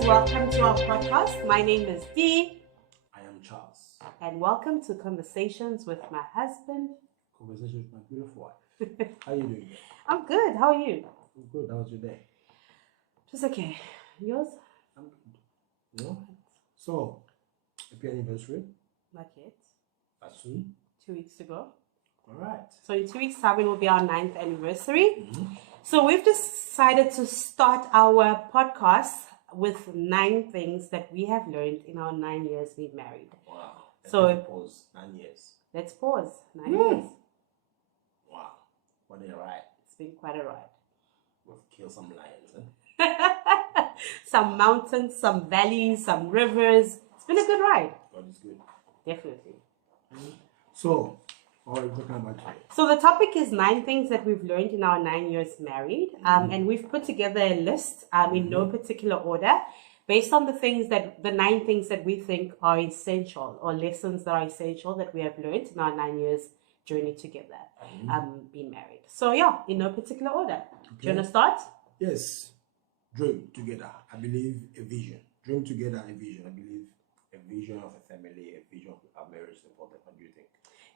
welcome to our podcast. My name is Dee. I am Charles. And welcome to Conversations with my husband. Conversation with my beautiful wife. How you doing? I'm good. How are you? I'm good. How was your day? Just okay. Yours? I'm good. No? So, happy anniversary. Not yet. Soon. 2 weeks ago. All right. So in 2 weeks' time, it will be our 9th anniversary. So we've decided to start our podcast with 9 things that we have learned in our 9 years being married. Wow. So pause. 9 years. Let's pause. 9 years. Wow. What a ride. It's been quite a ride. We've killed some lions, eh? Some mountains, some valleys, some rivers. It's been a good ride. God is good. Definitely. So, what are we talking about today? So the topic is 9 things that we've learned in our 9 years married. And we've put together a list in no particular order based on the 9 things that we think are essential, or lessons that are essential that we have learned in our 9 years journey together, being married. So yeah, in no particular order. Do you want to start? Yes. Dream together. I believe a vision. Dream together, a vision. I believe a vision of a family, a vision of a marriage is important. What do you think?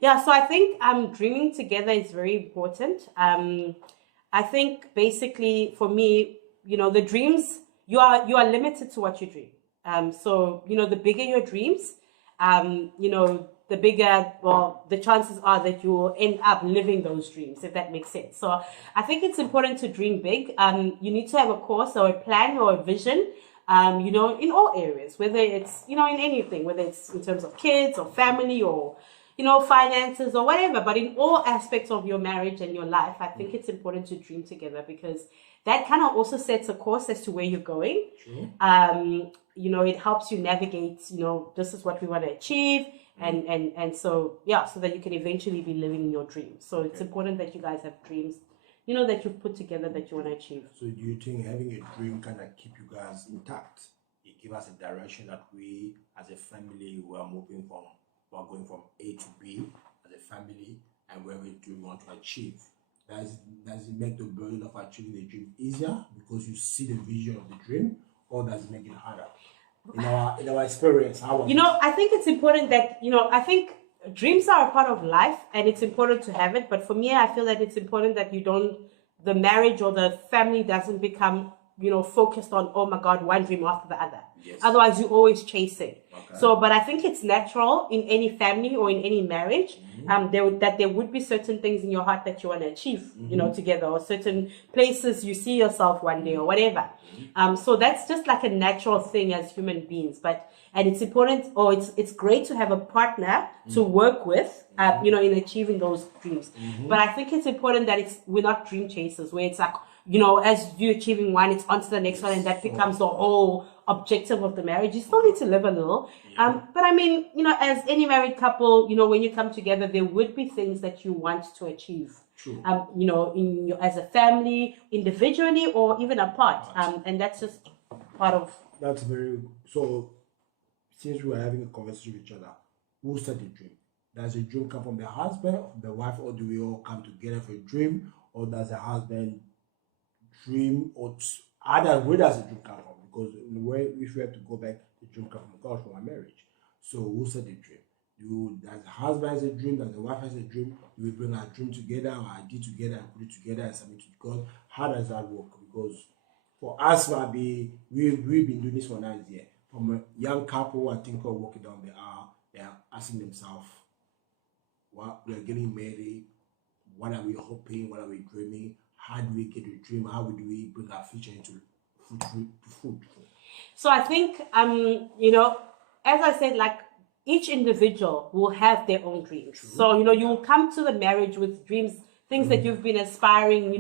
Yeah, so I think dreaming together is very important. I think basically for me, the dreams, you are limited to what you dream. So, the bigger your dreams, the bigger, the chances are that you will end up living those dreams, if that makes sense. So I think it's important to dream big. You need to have a course or a plan or a vision, in all areas, whether it's, in anything, whether it's in terms of kids or family or, finances or whatever, but in all aspects of your marriage and your life, I think it's important to dream together, because that kind of also sets a course as to where you're going. True. It helps you navigate, this is what we want to achieve. And so, so that you can eventually be living your dreams. So it's important that you guys have dreams, that you've put together that you want to achieve. So do you think having a dream kind of keep you guys intact? It give us a direction that we as a family we are moving from. We're going from A to B as a family, and where we do want to achieve. Does it make the burden of achieving the dream easier because you see the vision of the dream, or does it make it harder? In our experience, how I think it's important that, I think dreams are a part of life and it's important to have it. But for me, I feel that it's important that the marriage or the family doesn't become, focused on, oh my God, one dream after the other. Yes. Otherwise, you're always chasing. Okay. So, but I think it's natural in any family or in any marriage, there would be certain things in your heart that you want to achieve, together, or certain places you see yourself one day or whatever. So that's just like a natural thing as human beings. And it's important, or it's great to have a partner to work with, in achieving those dreams. But I think it's important that we're not dream chasers, where it's like, as you're achieving one, it's on to the next one, and that becomes the whole objective of the marriage. You still need to live a little. But I mean, as any married couple, when you come together, there would be things that you want to achieve. True. As a family, individually, or even apart. And that's just part of... That's very... So, since we are having a conversation with each other, who set the dream? Does the dream come from the husband, the wife, or do we all come together for a dream? Or does the husband dream, or where does the dream come from? Because in the way, if we have to go back, the dream comes from God, from our marriage. So who set the dream? Does the husband has a dream? Does the wife has a dream? Do we bring our dream together, our idea together, and put it together and submit to God? How does that work? Because for us, we've been doing this for 9 years. From a young couple, I think, are walking down the aisle, they are asking themselves, "What we are getting married? What are we hoping? What are we dreaming? How do we get a dream? How do we bring our future into food?" So I think, as I said, like, each individual will have their own dreams. True. So, you will come to the marriage with dreams, things that you've been aspiring,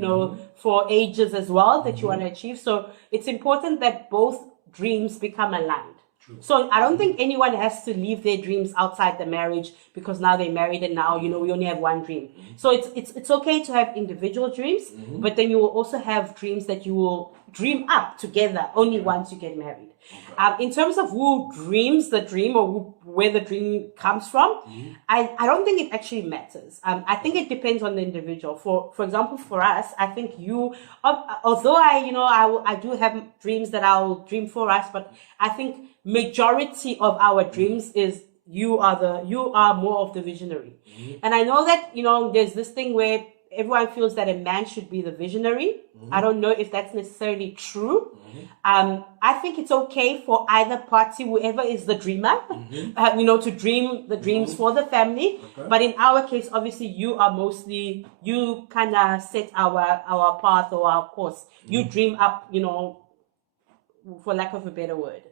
for ages as well, that you want to achieve. So it's important that both dreams become aligned. True. So I don't think anyone has to leave their dreams outside the marriage because now they're married and now, we only have one dream. So it's okay to have individual dreams, but then you will also have dreams that you will dream up together only once you get married. In terms of who dreams the dream or where the dream comes from, I don't think it actually matters. I think it depends on the individual. For example, for us, I think although I do have dreams that I'll dream for us, but I think majority of our dreams is you are more of the visionary. And I know that, there's this thing where everyone feels that a man should be the visionary. I don't know if that's necessarily true. I think it's okay for either party, whoever is the dreamer, to dream the dreams for the family. Okay. But in our case, obviously, you kind of set our path or our course. You dream up, for lack of a better word.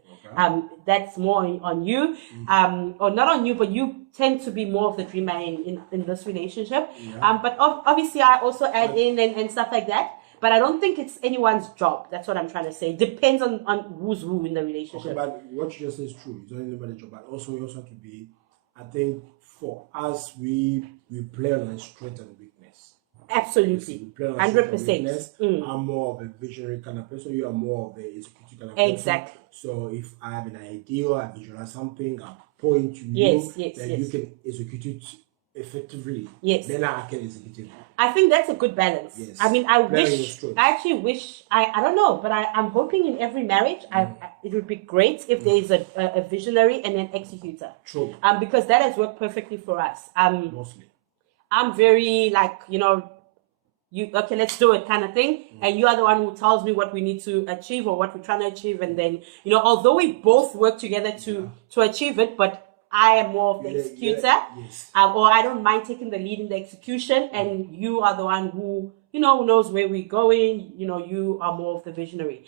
That's more on you, or not on you, but you tend to be more of the dreamer in this relationship. But obviously, I also add in and stuff like that. But I don't think it's anyone's job. That's what I'm trying to say. Depends on who's who in the relationship. Okay, but what you just said is true. It's not anybody's job, but also we also have to be. I think for us, we play on our strength and weakness. Absolutely, 100%. I'm more of a visionary kind of person. You are more of the executive kind of person. Exactly. So if I have an idea, I visualize something, I point to you, then you can execute it effectively. Yes. Then I can execute it. I think that's a good balance. Yes. I mean, I actually wish, I don't know, but I'm hoping in every marriage, it would be great if there is a visionary and an executor. True. Because that has worked perfectly for us. Mostly. I'm very let's do it kind of thing. And you are the one who tells me what we need to achieve or what we're trying to achieve. And then, although we both work together to achieve it, but I am more of the executor, yes. Or I don't mind taking the lead in the execution, and you are the one who, knows where we're going. You are more of the visionary.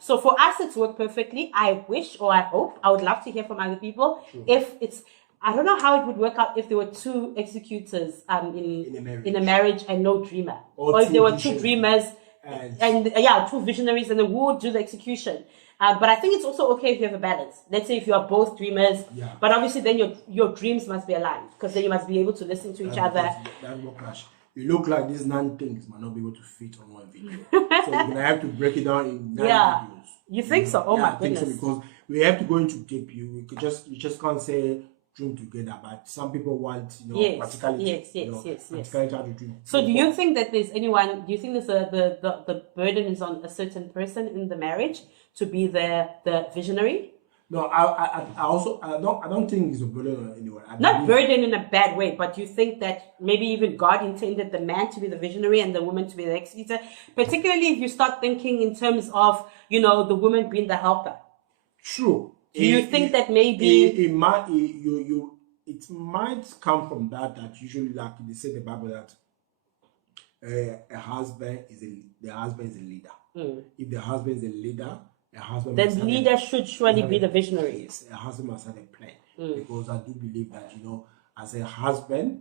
So for us, it's worked perfectly. I wish, or I hope, I would love to hear from other people. True. If it's, I don't know how it would work out if there were two executors in a marriage and no dreamer, or if there were two dreamers and two visionaries, and then who would do the execution. But I think it's also okay if you have a balance. Let's say if you are both dreamers, but obviously then your dreams must be aligned, because then you must be able to listen to each other. That will clash. You look like these 9 things might not be able to fit on one video. So you're gonna have to break it down in 9 videos. You think so? Oh my goodness. I think so, because we have to go into deep. You just can't say dream together, but some people want practicality. Yes. Practicality how to dream. So do you think that there's anyone? Do you think the burden is on a certain person in the marriage to be the visionary? No, I don't think it's a burden on anyone. Not burden in a bad way, but you think that maybe even God intended the man to be the visionary and the woman to be the executor, particularly if you start thinking in terms of the woman being the helper. True. Do you think that maybe it might come from that usually, like they say in the Bible, that the husband is a leader. If the husband is a leader, a husband the leader should surely be the visionary. Yes, a husband must have a plan, because I do believe that as a husband,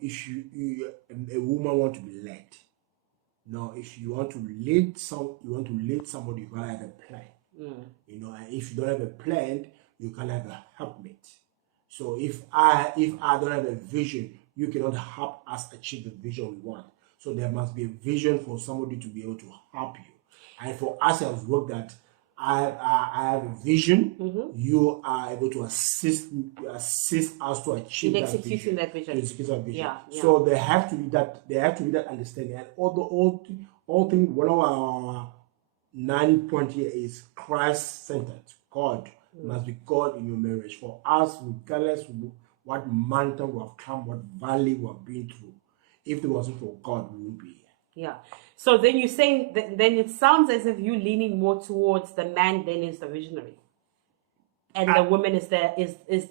if a woman want to be led, if you want to lead somebody, you gotta have a plan. And if you don't have a plan, you can have a helpmate. So if I don't have a vision, you cannot help us achieve the vision we want. So there must be a vision for somebody to be able to help you. And for us as work, that I have a vision, you are able to assist us to achieve that vision. Yeah. So there have to be that understanding. And all things, one of our 9 point here is Christ-centered. God must be God in your marriage. For us, regardless of what mountain we have come, what valley we have been through, if it wasn't for God, we wouldn't be here. Yeah. So then you're saying then it sounds as if you're leaning more towards the man then is the visionary, and the woman is the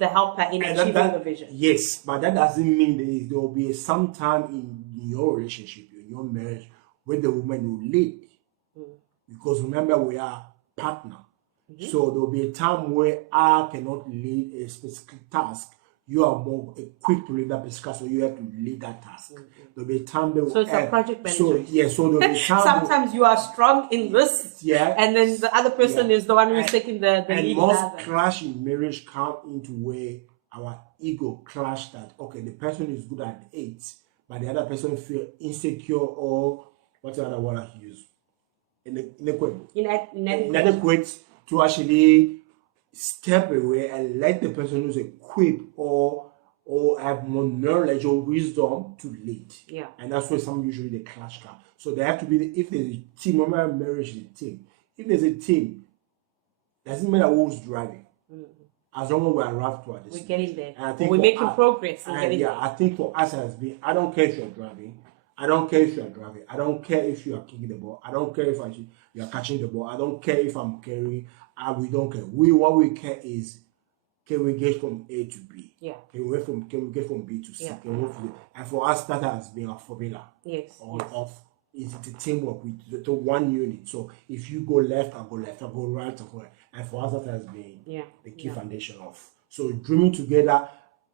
helper in achieving the vision. Yes, but that doesn't mean there will be some time in your relationship, in your marriage, where the woman will lead. Because remember, we are partner. So there will be a time where I cannot lead a specific task. You are more equipped to lead that specific task, so you have to lead that task. There will be a time that so it's a project manager. So there will be time. Sometimes you are strong in this, and then the other person is the one who's taking the lead. And most clash in marriage come into where our ego clash that the person is good at 8, but the other person feel insecure, or what's the other word I use? Inadequate to actually step away and let the person who's equipped or have more knowledge or wisdom to lead. Yeah. And that's where some usually the clash come. So they have to be, if there's a team, remember marriage is a team. If there's a team, doesn't matter who's driving. As long as we arrive to our destination. We're getting there. And I think we're making progress in and getting yeah, there. I think for us as being, I don't care if you're driving. I don't care if you're driving. I don't care if you are kicking the ball. I don't care if you are catching the ball. I don't care if I'm carrying. We don't care. What we care is, can we get from A to B? Yeah. Can we get from B to C? Yeah. And for us, that has been our formula. Yes. On off. It's a teamwork with the one unit. So if you go left, I go left. I go right, I go right. And for us, that has been the key foundation of. So dreaming together.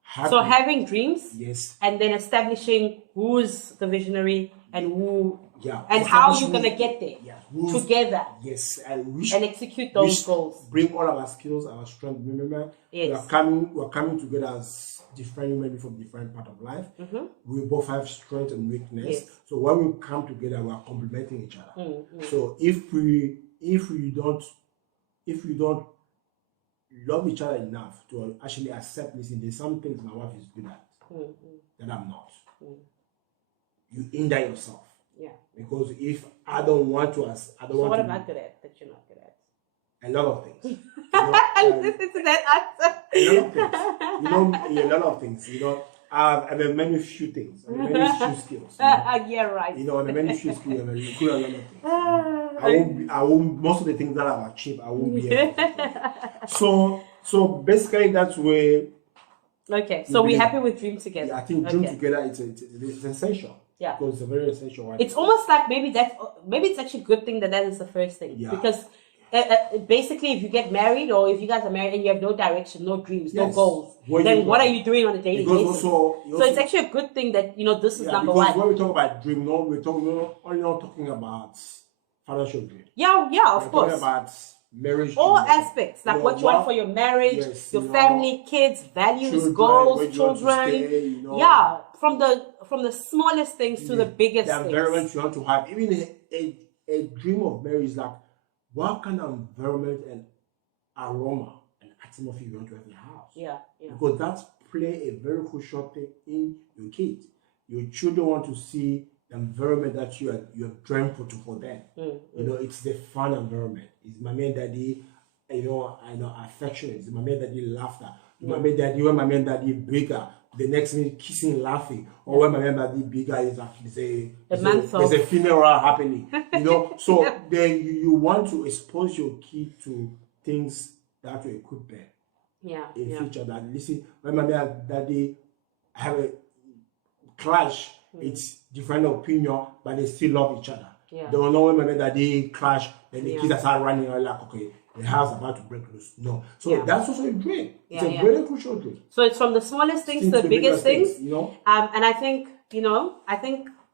Having dreams. Yes. And then establishing who's the visionary and who. Yeah. And how you're gonna get there. Yeah. Together. Yes. And execute those goals. Bring all of our skills, our strength. Remember, yes. we're coming together as different women from different part of life. We both have strength and weakness. Yes. So when we come together, we are complementing each other. So if we don't love each other enough to actually accept, listen, there's some things my wife is good at that I'm not. You hinder yourself. Yeah. Because if I don't want to, what am I good at that you're not good at? A lot of things. Listen to that answer. A lot of things. A lot of things. I have many few things. I have many few skills. Yeah, right. I have many few skills. I'm very good at a lot of things. I won't. Most of the things that I've achieved, I won't be able to do. So basically, that's where. Okay, so we're happy with Dream Together. Yeah, I think Dream Together it's essential. Yeah, because it's a very essential one. It's almost like maybe it's actually a good thing that is the first thing. Yeah. Because basically, if you get married or if you guys are married and you have no direction, no dreams, no goals, then what are you doing on a daily basis? So it's actually a good thing that this is number one. When we talk about dream, we're not talking about financial dream. Yeah, of course. Talking about marriage. All aspects, like what you want for your marriage, your family, kids, values, goals, children. Yeah, from the smallest things to the biggest things. The environment you want to have. Even a dream of marriage is like, what kind of environment and aroma and atmosphere you want to have in your house? Yeah. Because that's play a very crucial thing in your kids. Your children want to see the environment that you have dreamt for them. It's the fun environment. It's mommy and daddy, affectionate. It's mommy and daddy laughter. Mommy and daddy, when mommy and daddy bigger, the next minute kissing, laughing, or when mommy and daddy bigger is actually there's a funeral happening. So then you want to expose your kid to things that will equip them. In future, that listen, when mommy and daddy have a clash, it's different opinion, but they still love each other. They don't know when mommy and daddy clash, then the kids start running and like, okay, the house is about to break loose. No. So that's also a dream. It's a very crucial dream. So it's from the smallest things to the biggest things. And I think,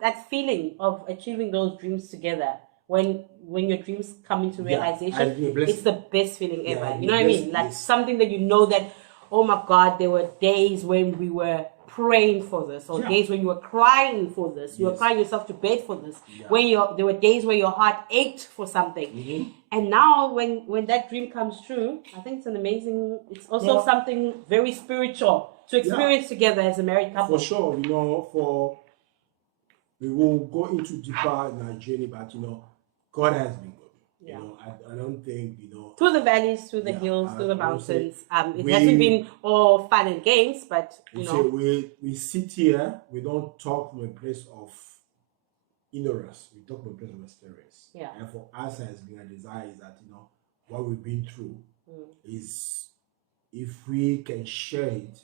that feeling of achieving those dreams together, when your dreams come into realization, it's the best feeling ever. You know what I mean? Like something that that, oh my God, there were days when we were praying for this, or days when you were crying for this, you were crying yourself to bed for this, when there were days where your heart ached for something, and now when that dream comes true, I think it's also something very spiritual to experience together as a married couple. For sure, we will go into deeper in our journey, but God has been good. I don't think through the valleys, through the hills, through the mountains. It hasn't been all fun and games, but we sit here. We don't talk from a place of ignorance. We talk from a place of experience. And for us, has been a desire is that what we've been through is, if we can share it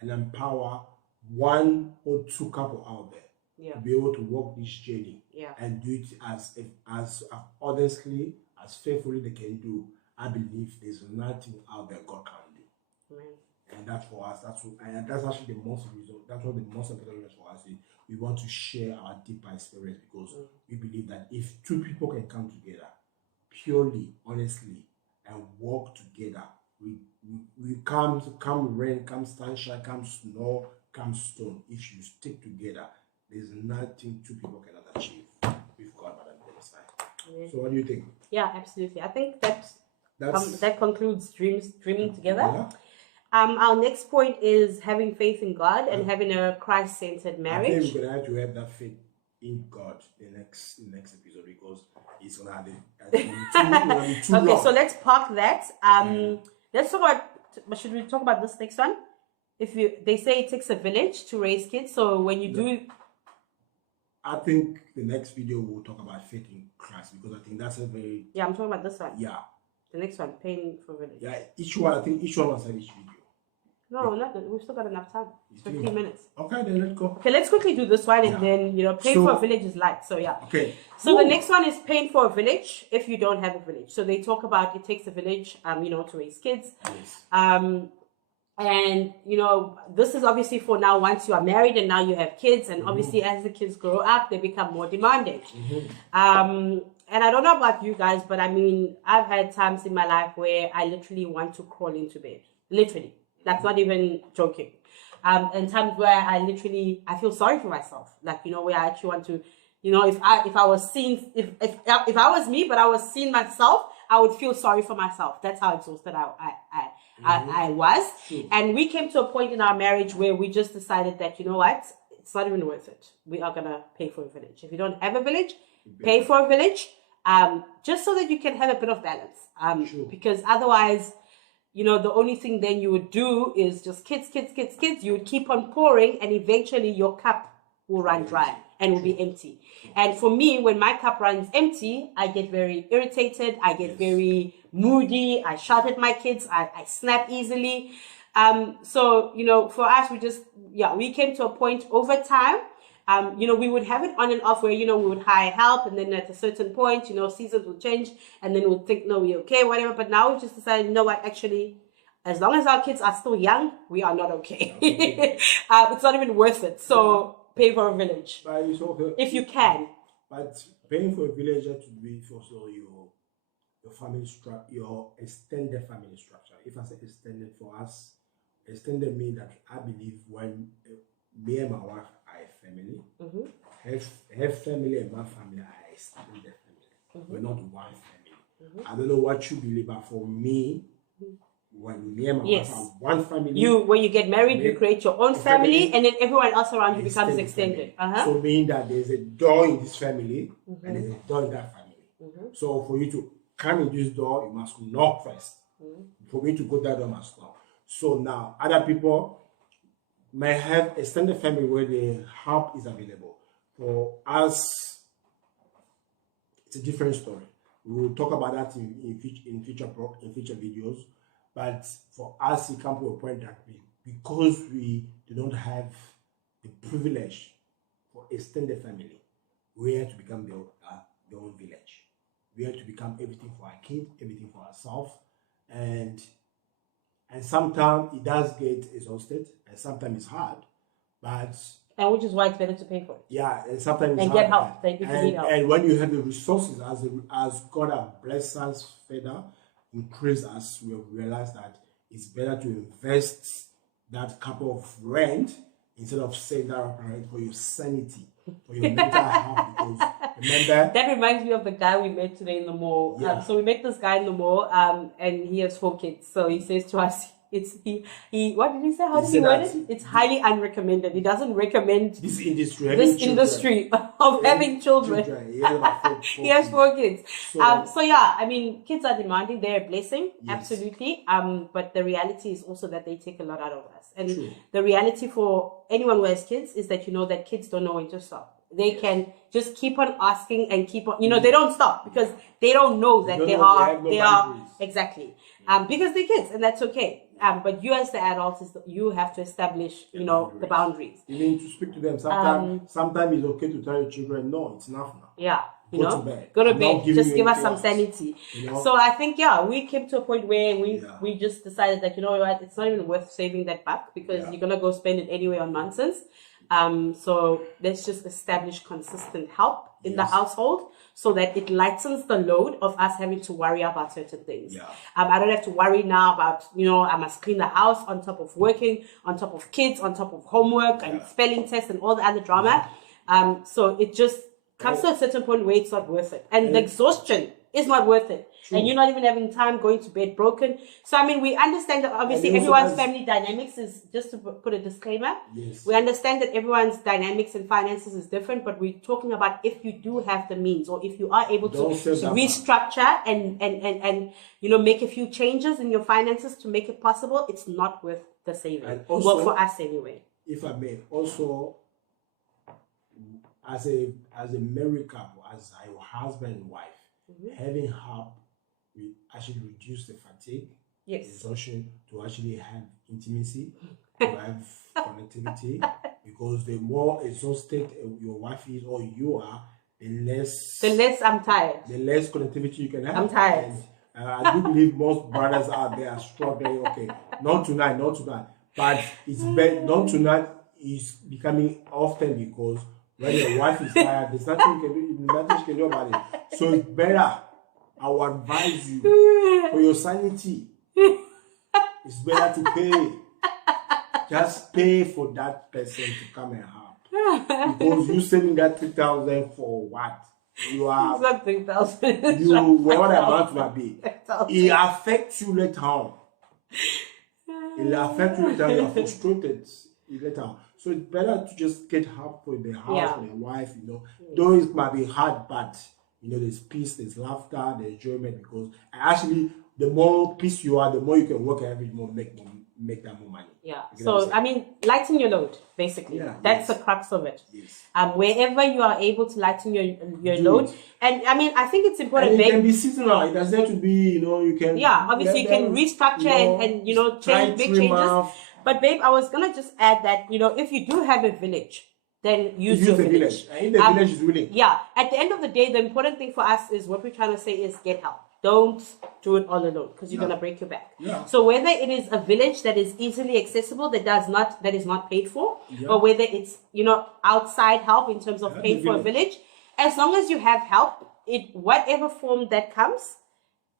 and empower one or two couple out there to be able to walk this journey and do it as honestly, as faithfully they can do, I believe there's nothing out there God can do. And that's for us. And that's actually the most reason. That's what the most important reason for us is. We want to share our deeper experience, because we believe that if two people can come together purely, honestly, and walk together, we come rain, come sunshine, come snow, come stone. If you stick together, there's nothing two people cannot achieve with God by the side. So what do you think? Yeah, absolutely. I think that That's That concludes dreaming together. yeah. Our next point is having faith in God and having a Christ-centered I marriage. think we're gonna have to have that faith in God the next episode because it's gonna be too Okay, long. so let's park that. Let's talk about. Should we talk about this next one? They say it takes a village to raise kids. So when you do, I think the next video we'll talk about faith in Christ because I think that's a very I'm talking about this one. yeah. The next one, paying for village. Yeah, each one, I think each one must have each video. No, not. We've still got enough time. It's 15 minutes. Okay, then let's go. Okay, let's quickly do this one and then, paying for a village is light. So, yeah. Okay. So, the next one is paying for a village if you don't have a village. So, they talk about it takes a village, to raise kids. Yes. And, this is obviously for now once you are married and now you have kids. And obviously, as the kids grow up, they become more demanding. And I don't know about you guys, but I mean, I've had times in my life where I literally want to crawl into bed. Literally. That's not even joking. And times where I feel sorry for myself. Like, where I actually want to, if I was seeing, if I was me, but I was seeing myself, I would feel sorry for myself. That's how exhausted I was. True. And we came to a point in our marriage where we just decided that, it's not even worth it. We are going to pay for a village. If you don't have a village, pay for a village, just so that you can have a bit of balance. Because otherwise, the only thing then you would do is just kids. You would keep on pouring and eventually your cup will run dry and will be empty. And for me, when my cup runs empty, I get very irritated. I get very moody. I shout at my kids. I snap easily. So, for us, we came to a point over time. We would have it on and off where, we would hire help and then at a certain point, seasons will change and then we'll think, no, we're okay, whatever. But now we just decided, actually, as long as our kids are still young, we are not okay. It's not even worth it. So pay for a village. But it's okay. If you can. But paying for a village has to be also your family structure, your extended family structure. If I say extended for us, extended means that I believe when me and my wife are a family, her family and my family are extended family. We're not one family. I don't know what you believe, but for me, when me and my wife are one family, when you get married, you create your own family, and then everyone else around you becomes extended. So meaning that there's a door in this family and there's a door in that family. So for you to come in this door, you must knock first. For me to go that door, must knock. So now other people may have extended family where the help is available. For us, it's a different story. We will talk about that in future videos. But for us, it comes to a point that because we do not have the privilege for extended family, we have to become their own village. We have to become everything for our kids, everything for ourselves, and sometimes it does get exhausted, and sometimes it's hard, and which is why it's better to pay for it. Yeah, and sometimes it's get hard, help. If you need help. And when you have the resources, as God has blessed us further, increase us, we have realized that it's better to invest that couple of rent instead of saving that rent for your sanity, for your mental health. Because remember, that reminds me of the guy we met today in the mall. Yeah. So we met this guy in the mall, and he has 4 kids. So he says to us, he what did he say? How did he word it? It's highly unrecommended. He doesn't recommend this industry of having children. He has 4 kids. So yeah, I mean, kids are demanding. They're a blessing, absolutely. But the reality is also that they take a lot out of us. And the reality for anyone who has kids is that that kids don't know when to stop. They can just keep on asking and keep on, they don't stop because they don't know that they are exactly. Because they're kids and that's okay. But you as the adults, you have to establish, the boundaries. You need to speak to them. Sometimes it's okay to tell your children, no, it's enough now. Yeah. Go to bed. Go to bed. Just give us some sanity. So I think, we came to a point where we just decided that, what, it's not even worth saving that buck because you're going to go spend it anyway on nonsense. So let's just establish consistent help in the household so that it lightens the load of us having to worry about certain things. I don't have to worry now about, I must clean the house on top of working, on top of kids, on top of homework and spelling tests and all the other drama. So it just comes to a certain point where it's not worth it. And the exhaustion It's not worth it. True. And you're not even having time going to bed broken. So, I mean, we understand that obviously And it also everyone's has- family dynamics is, just to put a disclaimer, Yes. we understand that everyone's dynamics and finances is different, but we're talking about if you do have the means or if you are able to Don't save that restructure and you know, make a few changes in your finances to make it possible, it's not worth the saving. And also- Well, for us anyway. If I may, also as a married couple, as your husband and wife, having help will actually reduce the fatigue, Yes. exhaustion, to actually have intimacy, to have connectivity, because the more exhausted your wife is or you are, the less I'm tired. the less connectivity you can have. I'm tired. And I do believe most brothers out there are struggling. Okay, not tonight, but it's better. Not tonight is becoming often because when your wife is tired, there's nothing you can do. Nothing you can do about it. So it's better. I would advise you for your sanity. It's better to pay. Just pay for that person to come and help. Because you saving that 3,000 for what? You are It's not 3,000. you whatever the amount might be. It affects you later on. It affects you later on. You're frustrated later on. So it's better to just get help for the house, Yeah. for the wife, you know. Though it might be hard, but you know, there's peace, there's laughter, there's enjoyment, because actually the more peace you are, the more you can work every more, make that more money. Yeah. You get what I'm So, I mean, lighten your load, basically. Yeah, That's yes. the crux of it. Yes. Wherever you are able to lighten your Do load. it. And I mean, I think it's important, And it babe. can be seasonal. It doesn't have to be, you know, you can. Yeah, obviously you let can them, restructure and you know, try change, make trim changes. off. But babe, I was gonna just add that, you know, if you do have a village, then use Use your the village. village. And if the village is willing. Yeah. At the end of the day, the important thing for us is what we're trying to say is get help. Don't do it all alone because you're gonna break your back. Yeah. So whether it is a village that is easily accessible, that is not paid for, Yeah. or whether it's, you know, outside help in terms of Yeah, paying the for a village. village, as long as you have help, whatever form that comes,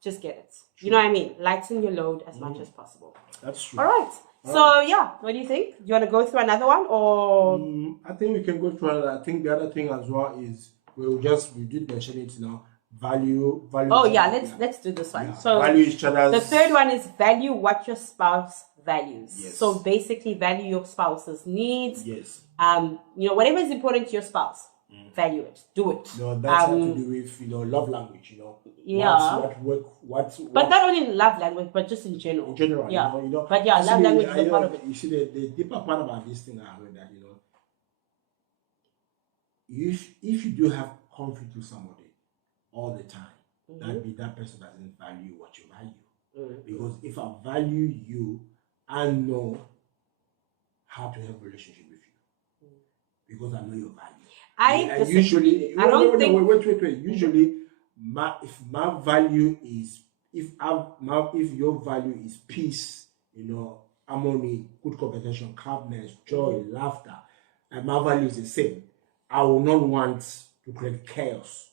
just get it. You know what I mean? Lighten your load as much as possible. That's true. All right. So yeah, what do you think? Do you want to go through another one or? I think we can go through another. I think the other thing as well is we did mention it now. Value. Oh yeah, let's do this one. Yeah. So value each other's. the third one is value what your spouse values. Yes. So basically, value your spouse's needs. Yes. You know, whatever is important to your spouse, value it, do it. No, that's have to do with, you know, love language. You know. Yeah. What But not only in love language, but just in general. in general, Yeah. you know. But yeah, love Actually, language is a you part know, of it. You see, the deeper part about this thing, I heard that, you know, if you do have conflict with somebody all the time, that person doesn't value what you value. Because if I value you, I know how to have a relationship with you. Because I know your value. I And usually, I don't think. wait. Usually, if my value is if your value is peace, you know, harmony, good conversation, calmness, joy, laughter, and my value is the same, I will not want to create chaos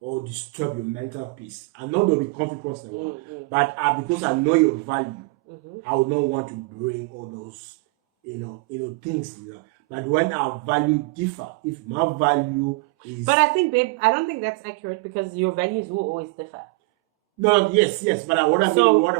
or disturb your mental peace. I know there will be conflict once in a while, but because I know your value, I will not want to bring all those, you know, things. You know. But when our value differ, if my value is But I think, babe, I don't think that's accurate because your values will always differ. no, yes, but what I So mean, what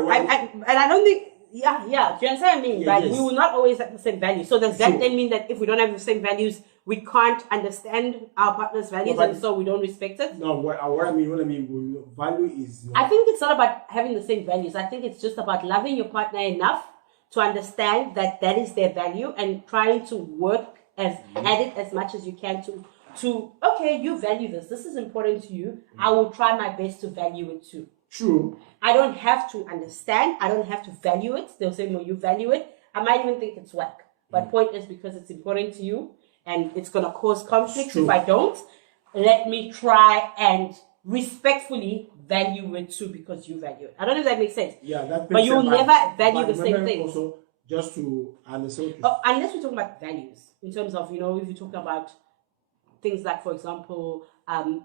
I don't think. Yeah. Do you understand what I mean? Yeah, Like yes. we will not always have the same values. So does that Sure. then mean that if we don't have the same values, we can't understand our partner's values but- and so we don't respect it? no, what I mean, value is. I think it's not about having the same values. I think it's just about loving your partner enough to understand that that is their value and trying to work at it as much as you can to okay, you value this. This is important to you. I will try my best to value it too. True. I don't have to understand. I don't have to value it. They'll say, no, you value it. I might even think it's whack. But point is because it's important to you and it's going to cause conflict True. if I don't. Let me try and respectfully value it too because you value it. I don't know if that makes sense. Yeah, that. But makes you'll sense, never value but the same remember thing. Also, just to understand. Unless we're talking about values in terms of, you know, if you talk about things like, for example,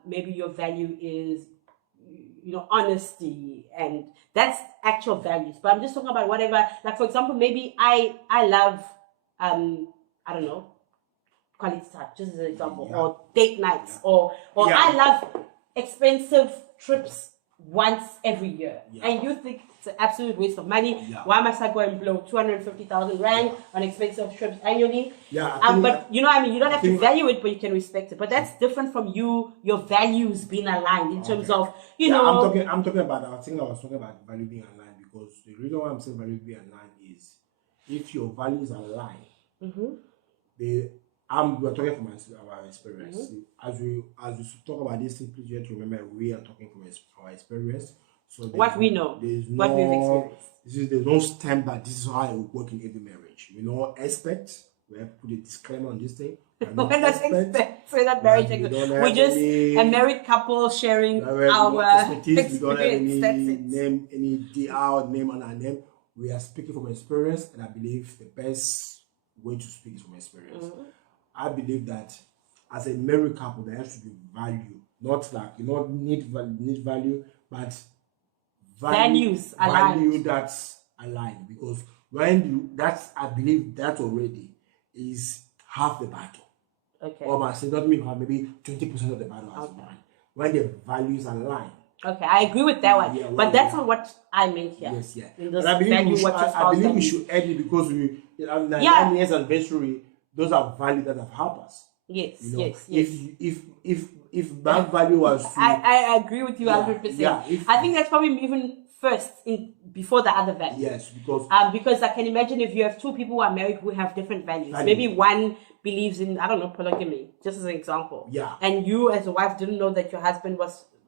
maybe your value is, you know, honesty, and that's actual values. But I'm just talking about whatever, like, for example, maybe I love, I don't know, quality time, just as an example, Yeah. or date nights, or Yeah. I love expensive trips once every year, Yeah. and you think it's an absolute waste of money. Yeah. Why must I go and blow 250,000 rand on expensive trips annually? Yeah, I think but you know what I mean? You don't have to think- value it, but you can respect it. But that's different from your values being aligned in terms of, you Yeah, know. I'm talking about. I think I was talking about value being aligned, because the reason why I'm saying value being aligned is if your values are aligned, we're talking from our experience. As we talk about this, simply you have to remember we are talking from our experience. So What we know, what we've experienced. There's no stamp that this is how it will work in every marriage. We know expect. We have to put a disclaimer on this thing. We're not expect so that marriage. We're just a married couple sharing our experience. We don't have any That's it. name, any DR name on our name. We are speaking from experience, and I believe the best way to speak is from experience. I believe that as a married couple, there has to be value, not like you don't need value, but values aligned. That's aligned, because when you I believe that already is half the battle. Okay. Or I say not maybe 20% of the battle has won. When the values align. Okay, I agree with that one. Yeah, but that's not what I meant here. Yes, yeah. But I believe we should add it, because 9 years anniversary, those are values that have helped us. Yes, you know, yes. If that value was I agree with you 100%. Yeah, I think that's probably even first before the other values. Yes, because I can imagine if you have two people who are married who have different values. Maybe one believes in, I don't know, polygamy, just as an example. Yeah. And you as a wife didn't know that your husband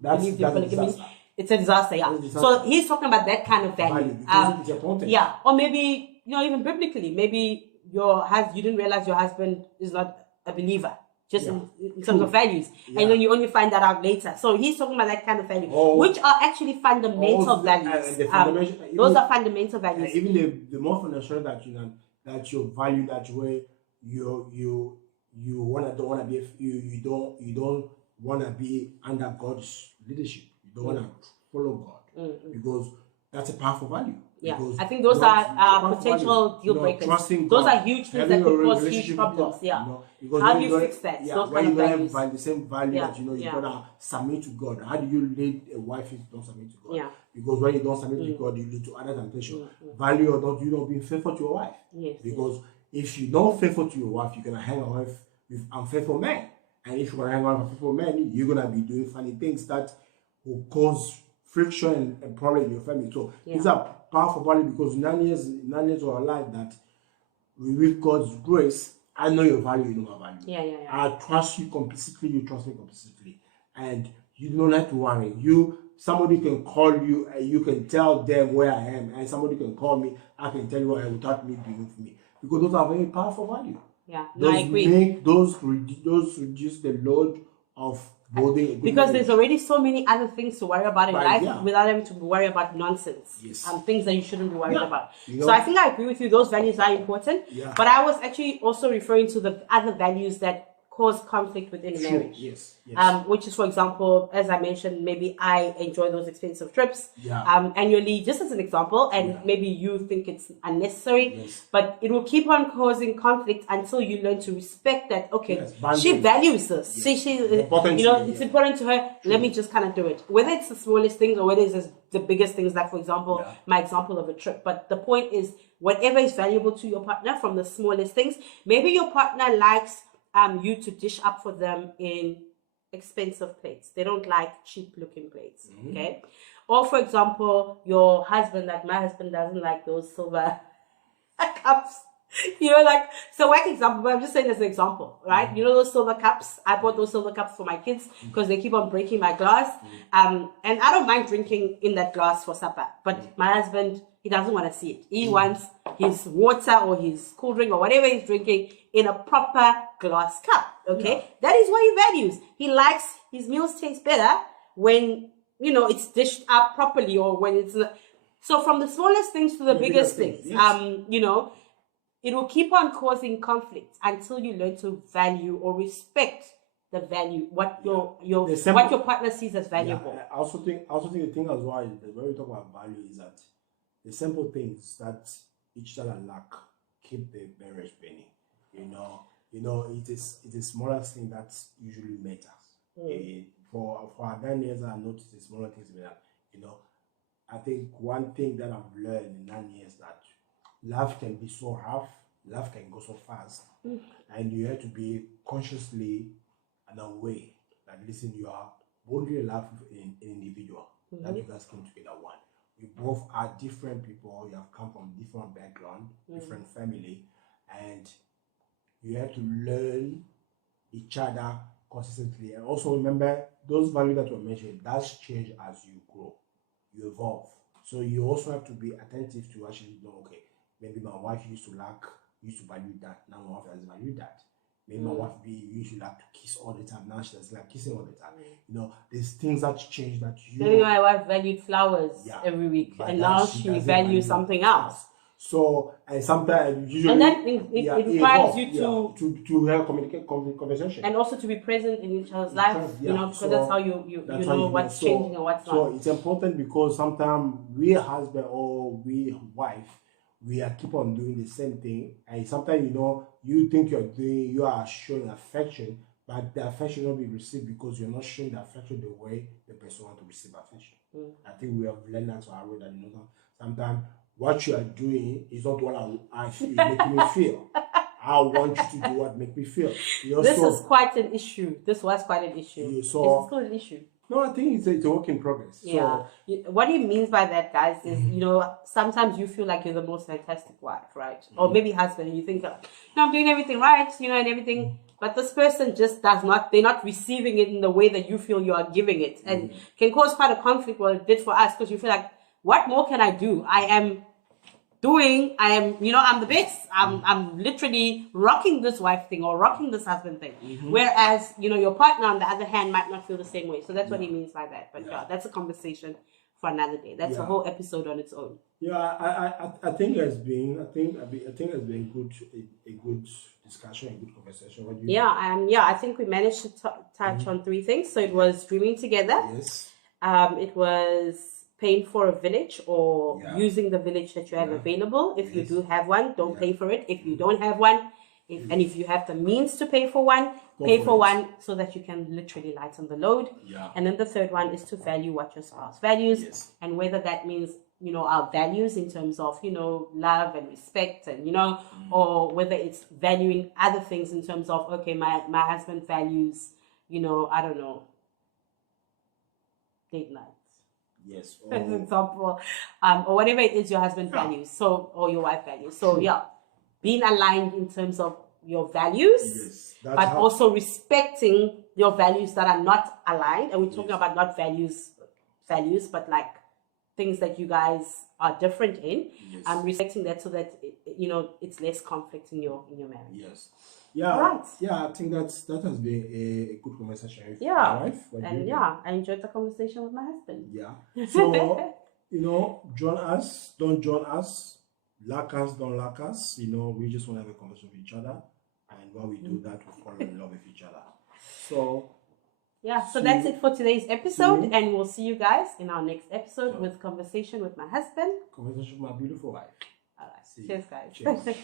believed in polygamy. It's a disaster, yeah. So he's talking about that kind of value. It's important. Yeah. Or maybe, even biblically, maybe you didn't realize your husband is not a believer, just in terms of values. Yeah. And then you only find that out later. So he's talking about that kind of value, which are actually fundamental values. Those are fundamental values. Even the more fundamental that you value, that way you don't want to be under God's leadership. You don't want to follow God, because that's a powerful value. Yeah, I think those are potential deal breakers. Those are huge things that could cause huge problems. Because how do you fix that? Those kind of values. The same value that you gotta submit to God. How do you lead a wife if you don't submit to God? Yeah. Because when you don't submit to God, you lead to other temptation. Value or not, you don't be faithful to your wife. Yes. Because if you don't faithful to your wife, you're gonna hang around with unfaithful men. And if you're gonna hang around with unfaithful men, you're gonna be doing funny things that will cause friction and problem in your family. So these are powerful value, because 9 years of our life that with God's grace, I know your value, you know my value. Yeah. I trust you completely, you trust me completely. And you don't have to worry. Somebody can call you and you can tell them where I am, and somebody can call me, I can tell you where I am without me being with me. Because those are very powerful value. Yeah, I agree. Those reduce the load of building. Because there's already so many other things to worry about in life without having to worry about nonsense. Yes. Things that you shouldn't be worried about. So I think I agree with you. Those values are important. Yeah. But I was actually also referring to the other values that cause conflict within a marriage. Yes. Which is, for example, as I mentioned, maybe I enjoy those expensive trips annually, just as an example, and maybe you think it's unnecessary, but it will keep on causing conflict until you learn to respect that. Okay, she values this. She it's important to her. Let me just kind of do it, whether it's the smallest things or whether it's the biggest things, like for example, my example of a trip. But the point is, whatever is valuable to your partner, from the smallest things. Maybe your partner likes you to dish up for them in expensive plates. They don't like cheap looking plates. Okay. Or for example, your husband, like my husband, doesn't like those silver cups. So whack example, but I'm just saying as an example, right? Those silver cups. I bought those silver cups for my kids because they keep on breaking my glass. And I don't mind drinking in that glass for supper, but my husband, he doesn't want to see it. He wants his water or his cool drink or whatever he's drinking in a proper glass cup. Okay, that is what he values. He likes his meals taste better when it's dished up properly, or when it's not. So from the smallest things to the biggest things, it will keep on causing conflict until you learn to value or respect the value, what your partner sees as valuable. I also think the thing as well is that when we talk about value, is that the simple things that each other lack keep the marriage burning. It is the smallest thing that usually matters. for our 9 years, I noticed the smaller things that, you know, I think one thing that I've learned in 9 years that love can be so rough, love can go so fast, and you have to be consciously and aware that listen, you are boldly in love with an individual that you guys came together one. We both are different people. You have come from different background, different family, and you have to learn each other consistently. And also remember those values that were mentioned does change as you grow, you evolve. So you also have to be attentive to actually know, okay, maybe my wife used to value that. Now my wife doesn't value that. Maybe my wife used to like to kiss all the time. Now she doesn't like kissing all the time. You know, there's things that change that you. Maybe my wife valued flowers every week, and now she values something else. So, and sometimes usually, and that it requires you to have conversation, and also to be present in each other's life. You know, because that's how you know what's changing and what's not. So it's important because sometimes we husband or we wife, we are keep on doing the same thing, and sometimes you know you think you are showing affection, but the affection will not be received because you're not showing the affection the way the person wants to receive affection. I think we have learned that to our road, that you know sometimes what you are doing is not what I feel making me feel. I want you to do what make me feel. You know, this is quite an issue. This was quite an issue. It's still an issue. No, I think it's a work in progress. Yeah. So, what he means by that, guys, is you know sometimes you feel like you're the most fantastic wife, right? Or maybe husband, and you think, no, I'm doing everything right, you know, and everything. But this person just does not. They're not receiving it in the way that you feel you are giving it, and can cause quite a conflict. Well, it did for us because you feel like, what more can I do? I am the best. I'm literally rocking this wife thing or rocking this husband thing. Whereas, you know, your partner on the other hand might not feel the same way. So that's what he means by that. But that's a conversation for another day. That's a whole episode on its own. Yeah, I think it's been good a good discussion, a good conversation. What do you think? I think we managed to touch on 3 things. So it was dreaming together. Yes. It was paying for a village or using the village that you have available. If you do have one, don't pay for it. If you don't have one, if you have the means to pay for one, pay for one so that you can literally lighten the load. And then the third one is to value what your spouse values, and whether that means, you know, our values in terms of, you know, love and respect, and, you know, or whether it's valuing other things in terms of, okay, my husband values, you know, I don't know, date night. Yes. As an example, or whatever it is your husband values, so, or your wife values. So being aligned in terms of your values, but also respecting your values that are not aligned. And we're talking about not values, but like things that you guys are different in. Respecting that so that you know it's less conflict in your marriage. Yes. Yeah, right. Yeah, I think that has been a good conversation with my wife. I enjoyed the conversation with my husband. Yeah. So, you know, join us, don't join us, like us, don't like us. You know, we just want to have a conversation with each other, and while we do that, we fall in love with each other. So, so that's it for today's episode, and we'll see you guys in our next episode with conversation with my husband. Conversation with my beautiful wife. All right. Cheers, guys. Cheers.